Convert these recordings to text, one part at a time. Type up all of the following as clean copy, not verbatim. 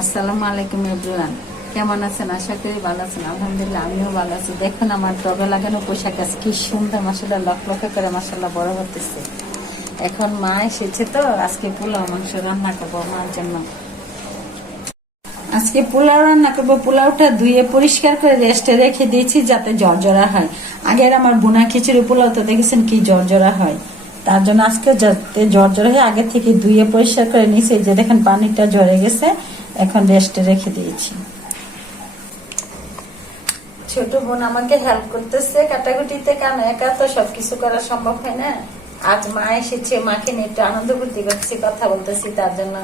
আসসালামু আলাইকুম এভরিওয়ান, কেমন আছেন? আশা করি ভালো আছেন। আলহামদুলিল্লাহ আমিও ভালো আছি। দেখুন আমার টবে লাগানো পোশাক গাছ কি সুন্দর, মাশাআল্লাহ লক লকে করে মাশাআল্লাহ বড় হতেছে। এখন মা এসেছে তো আজকে পোলাও মাংস রান্না করবো মার জন্য। আজকে পোলাও রান্না করবো। পোলাওটা ধুয়ে পরিষ্কার করে রেস্টে রেখে দিয়েছি যাতে জর্জরা হয়। আগের আমার বোনা খিচুড়ি পোলাও তো দেখেছেন কি জর্জরা হয়, তার জন্য আজকে যাতে জর্জরা হয় আগে থেকে ধুয়ে পরিষ্কার করে নিয়েছি। যে দেখেন পানিটা ঝরে গেছে, এখন রেস্টে রেখে দিয়েছি। ছোট বোন আমাকে হেল্প করতেছে কাটাকুটিতে, কারণ একা তো সবকিছু করা সম্ভব হয় না। আজ মা এসেছে, মাকে নিয়ে একটু আনন্দ করতে করতেছি, কথা বলতেছি, তার জন্য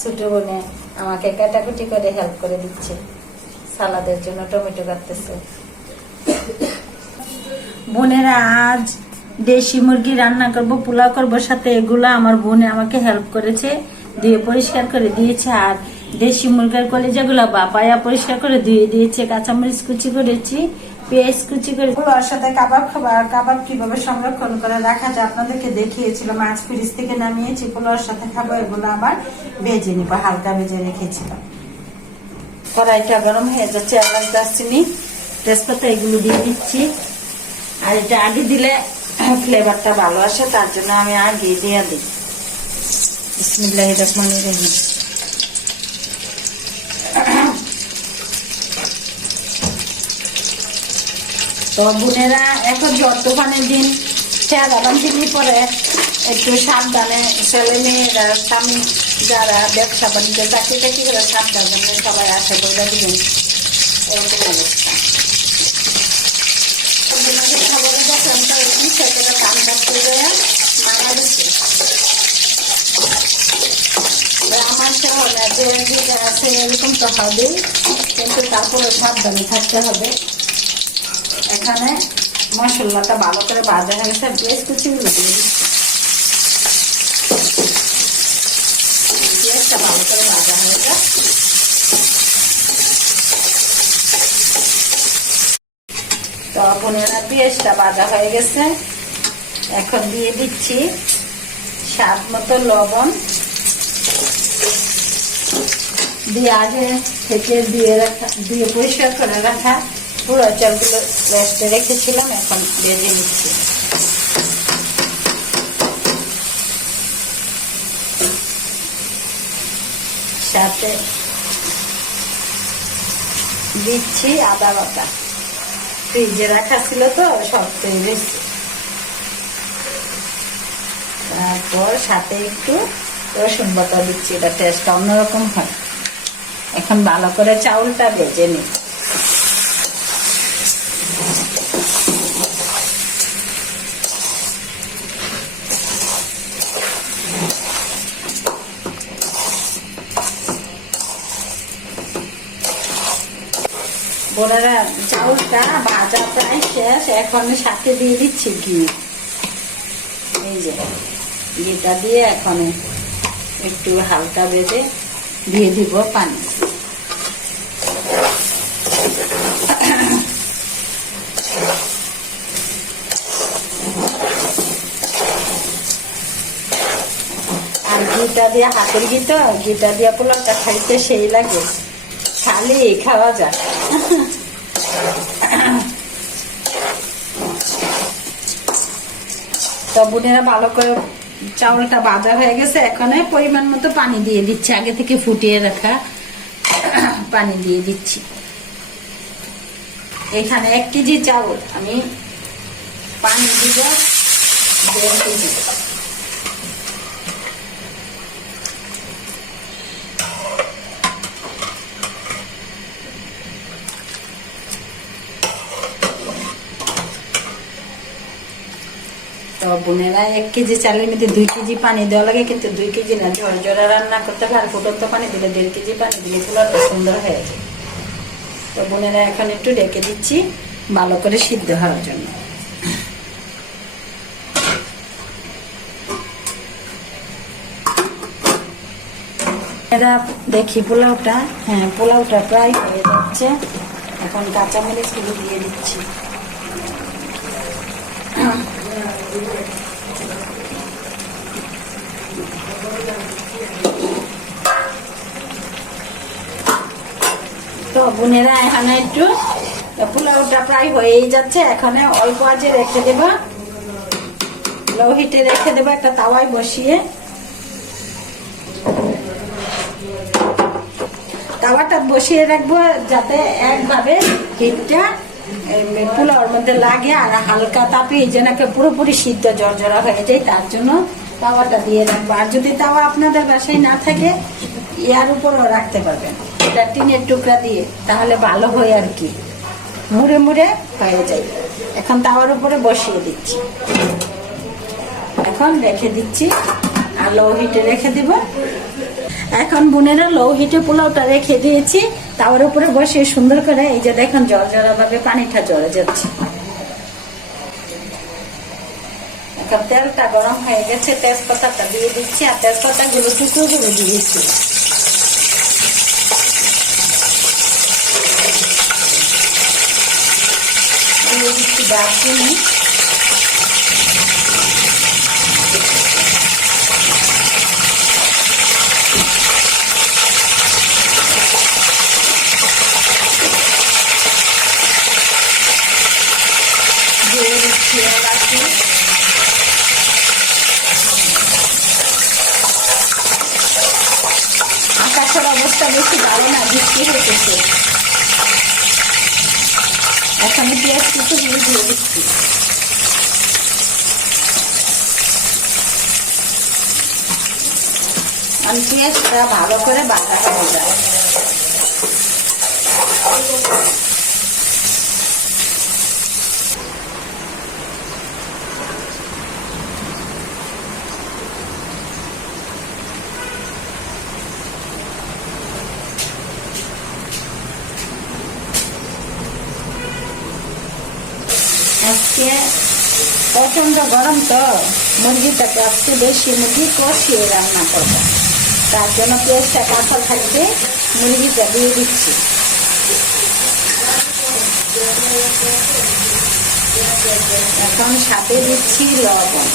ছোট বোনে আমাকে কাটাকুটি করে হেল্প করে দিচ্ছে। সালাদের জন্য টমেটো কাটতেছে। বোনেরা আজ দেশি মুরগি রান্না করব, পোলাও করবো, সাথে এগুলা আমার বোনে আমাকে হেল্প করেছে, দিয়ে পরিষ্কার করে দিয়েছে। আর দেশি মুরগির কলিজাগুলো বাপায়া পরিষ্কার করে ধুয়ে দিয়েছে। কাঁচামরিচ কুচি করেছি, পেঁয়াজ কুচি করে। পোলাওর সাথে কাবাব খাবো। আর কাবাব কিভাবে সংরক্ষণ করে রাখা যায় আপনাদেরকে দেখিয়েছিলাম। আজ ফ্রিজ থেকে নামিয়েছি, পোলাওর সাথে খাবো। এগুলো আবার ভেজে নিব, হালকা ভেজে রেখেছিলাম। কড়াইটা গরম হয়ে যাচ্ছে, এলাচ দারচিনি তেজপাতা এগুলো দিয়ে দিচ্ছি। আর এটা আগে দিলে ফ্লেভারটা ভালো আসে, তার জন্য আমি আগে দিয়ে দিই। বিসমিল্লাহির রহমানির রহিম। তো বোনেরা এখন তুফানের দিন, চেহারা বান্ধিনি পরে একটু সাবধানে, ছেলে মেয়েরা স্বামী যারা ব্যবসা বাণিজ্য চাকরি টাকরি করে সাবধানে সবাই আসে বইটা দিবেন, এরকম অবস্থা। আমার শহরে যে আছে এরকম তো হবেই, কিন্তু তারপরে সাবধানে থাকতে হবে। এখানে মশলাটা ভালো করে ভাজা হয়ে গেছে, পেঁয়াজ কুচিগুলো দিয়ে দিচ্ছি। পেঁয়াজটা ভালো করে ভাজা হয়ে যায়। তো বোনেরা পেঁয়াজটা ভাজা হয়ে গেছে, এখন দিয়ে দিচ্ছি স্বাদ মতো লবণ, দিয়ে আগে থেকে দিয়ে পরিষ্কার করে রাখা পুরো চালগুলো রেস্টে রেখেছিলাম, এখন ভেজে নিচ্ছি। সাথে দিচ্ছি আদা বাটা, ফ্রিজে রাখা ছিল তো সব ফ্রিজে। তারপর সাথে একটু রসুন বাটা দিচ্ছি, এটা টেস্ট অন্যরকম হয়। এখন ভালো করে চাউলটা ভেজে নিই। বোনেরা চাউলটা ভাজা প্রায় শেষ, এখন সাথে দিয়ে দিচ্ছি ঘি। এই যে ঘিটা দিয়ে এখন একটু হালকা ভেজে দিয়ে দিব পানি। আর ঘিটা দিয়ে, হাতের ঘি তো, ঘিটা দিয়ে পোলাওটা খাইতে সেই লাগে, খালি খাওয়া যায়। তো বোনেরা ভালো করে চাউলটা ভাজা হয়ে গেছে, এখন পরিমাণ মতো পানি দিয়ে দিচ্ছি, আগে থেকে ফুটিয়ে রাখা পানি দিয়ে দিচ্ছি। এখানে 1 কেজি চাউল আমি পানি দিব 1.5 কেজি। তো বোনেরা 1 কেজি চালের মধ্যে 2 কেজি পানি দেওয়া লাগে, কিন্তু 2 কেজি না, ঝরঝরা রান্না করতে পারে ফুটন্ত পানি দিলে 1.5 কেজি পানি দিলে পোলাওটা সুন্দর হয়ে যায়। তো বোনেরা এখন একটু ঢেকে দিচ্ছি ভালো করে সিদ্ধ হওয়ার জন্য। এরা দেখি পোলাওটা, হ্যাঁ পোলাওটা প্রায় হয়ে যাচ্ছে। এখন কাঁচামরিচ গুলো দিয়ে দিচ্ছি। বোনেরা এখানে একটু পোলাওটা প্রায় হয়েই যাচ্ছে, এখানে অল্প আঁচে রেখে দেব, লো হিটে রেখে দেবো একটা তাওয়ায় বসিয়ে। তাওয়াটা বসিয়ে রাখবো যাতে একভাবে হিটটা পোলাওর মধ্যে লাগে আর হালকা তাপে যেন পুরোপুরি সিদ্ধ জর্জরা হয়ে যায়, তার জন্য তাওয়াটা দিয়ে রাখবো। আর যদি তাওয়া আপনাদের বাসায় না থাকে ইয়ার উপরও রাখতে পারবেন, এটা টিনের টুকরা দিয়ে, তাহলে ভালো হয় আর কি, মুড়ে মুড়ে হয়ে যায়। এখন তাওয়ার উপরে বসিয়ে দিচ্ছি, এখন রেখে দিচ্ছি আর লো হিটে রেখে দিব। এখন বোনেরা লো হিটে পোলাওটা রেখে দিয়েছি, তাওয়ার উপরে বসিয়ে সুন্দর করে এই যে দেখুন জর্জরা ভাবে পানিটা ঝরে যাচ্ছে। এখন তেলটা গরম হয়ে গেছে, তেজপাতাটা দিয়ে দিচ্ছি আর তেজপাতা গুলো টুকরো করে দিয়েছি। দিয়ে দিচ্ছি দারচিনি, দিয়ে দিচ্ছি এলাচি, আকাশের অবস্থা বেশি ভালো না, বৃষ্টি হতেছে। এখন পেঁয়াজ কিছু দিয়ে দিচ্ছি, আর পেঁয়াজটা ভালো করে বাটা হয়ে যায়। আজকে প্রচন্ড গরম তো, মুরগিটাকে আজকে বেশি মুরগি কষিয়ে রান্না করবো, তার জন্য পেঁয়াজটা কাঁচা থাকবে, মুরগিটা দিয়ে দিচ্ছি। এখন সাথে দিচ্ছি লবণ,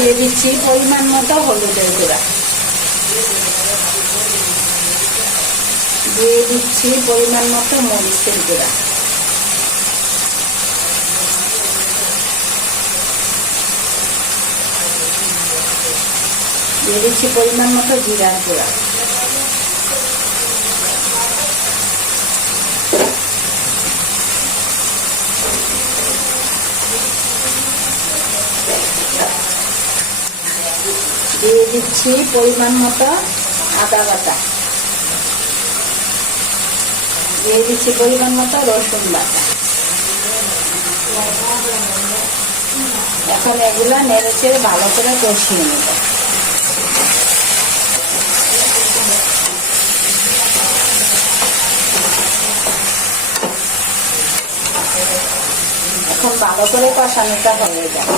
দিয়ে দিচ্ছি পরিমাণ মতো হলুদের গুঁড়া, দিয়ে দিচ্ছি পরিমাণ মতো মরিচের গুঁড়া, দিয়ে দিচ্ছি পরিমাণ মতো জিরার গুঁড়া, দিয়ে দিচ্ছি পরিমাণ মতো আদা বাটা, দিয়ে দিচ্ছি পরিমাণ মতো রসুন বাটা। এখন এগুলা নেড়ে চেড়ে ভালো করে কষিয়ে নেব। এখন ভালো করে কষানোটা হয়ে যাবে।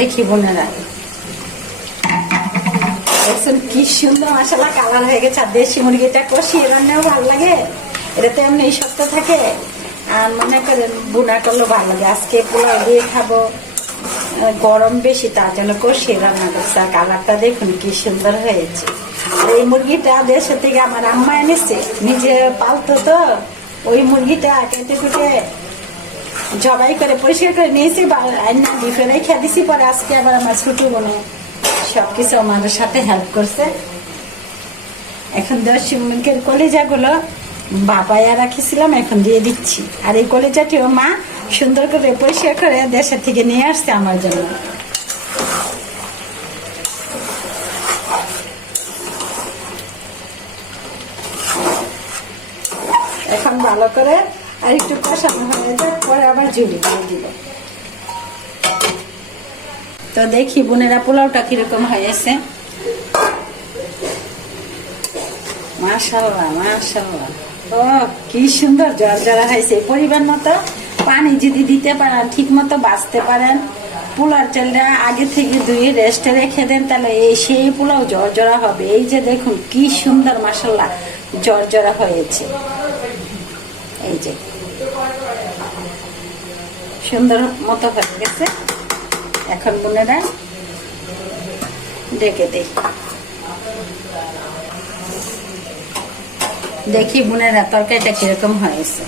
দেখি বোনেরা দেখছেন কি সুন্দর মশলা কালার হয়ে গেছে। আর দেশি মুরগিটা কষিয়ে রান্নাও ভালো লাগে, এটাতে এমনি শক্ত থাকে, আর মনে করেন বুনা করলেও ভালো লাগে। আজকে পোলাও দিয়ে খাবো, গরম বেশি, তার জন্য কষিয়ে রান্না করছে। আর কালারটা দেখুন কি সুন্দর হয়েছে। এই মুরগিটা দেশের থেকে আমার আম্মা এনেছে, নিজে পালতো তো, ওই মুরগিটা কেটে কুটে জবাই করে পরিষ্কার করে নিয়েছি, ডিপে রেখে দিছি। পরে আজকে আবার আমার ছোট বোনে সবকিছু আমাদের সাথে হেল্প করছে। এখন দেশি মুরগির কলিজাগুলো বাবাইয়া রাখিছিলাম, এখন দিয়ে দিচ্ছি। আর এই কলিজাটিও মা সুন্দর করে পরিষ্কার করে দেশের থেকে নিয়ে আসছে আমার জন্য। এখন ভালো করে আর একটু কষানো হয়ে যাক, পরে আবার ঝুলি দিয়ে দিব। তো দেখি বোনেরা পোলাওটা কিরকম হয়েছে। মাশাআল্লাহ মাশাআল্লাহ, ও কি সুন্দর জর্জরা হয়েছে। পরিমাণ মতো পানি যদি দিতে পারেন, ঠিক মতো বাঁচতে পারেন, পোলার চালটা আগে থেকে ধুয়ে রেস্টে রেখে দেন, তাহলে সেই পোলাও জর্জরা হবে। এই যে দেখুন কি সুন্দর মাশাআল্লাহ জর্জরা হয়েছে, এই যে সুন্দর মতো হয়ে গেছে। এখন বোনেরা ডেকে দেই, দেখি বোনেরা তরকারিটা কিরকম হয়েছে।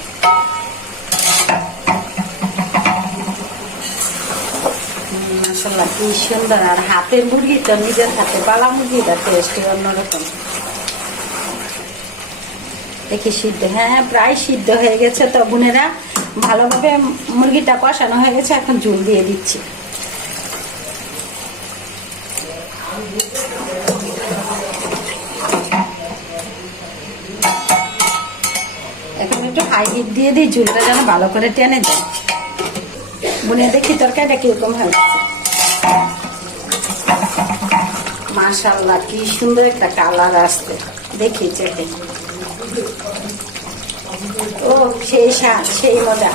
মাশাআল্লাহ কি সুন্দর। আর হাতের মুরগি তো, নিজের হাতে পালা মুরগিটা টেস্ট অন্যরকম। দেখি সিদ্ধ, হ্যাঁ প্রায় সিদ্ধ হয়ে গেছে। তো বোনেরা ভালোভাবে মুরগিটা কষানো হয়ে গেছে, এখন ঝোল দিয়ে দিচ্ছি। এখন একটু হাই হিট দিয়ে দিই, ঝোলটা যেন ভালো করে টেনে দেয়। বুনে দেখি তরকারিটা কিরকম হয়েছে। মাশাআল্লাহ কি সুন্দর একটা কালার আসছে, দেখি চেখে। ও সেই স্বাদ, সেই মজা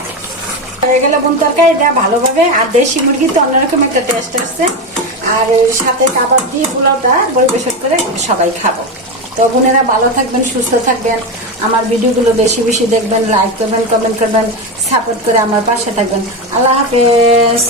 হয়ে গেল বোন তরকারিটা ভালোভাবে। আর দেশি মুরগি তো অন্যরকম একটা টেস্ট আসছে। আর এর সাথে কাবাব দিয়ে পোলাওটা পরিবেশন করে সবাই খাবো। তো বোনেরা ভালো থাকবেন, সুস্থ থাকবেন, আমার ভিডিওগুলো বেশি বেশি দেখবেন, লাইক করবেন, কমেন্ট করবেন, সাপোর্ট করে আমার পাশে থাকবেন। আল্লাহ হাফেজ।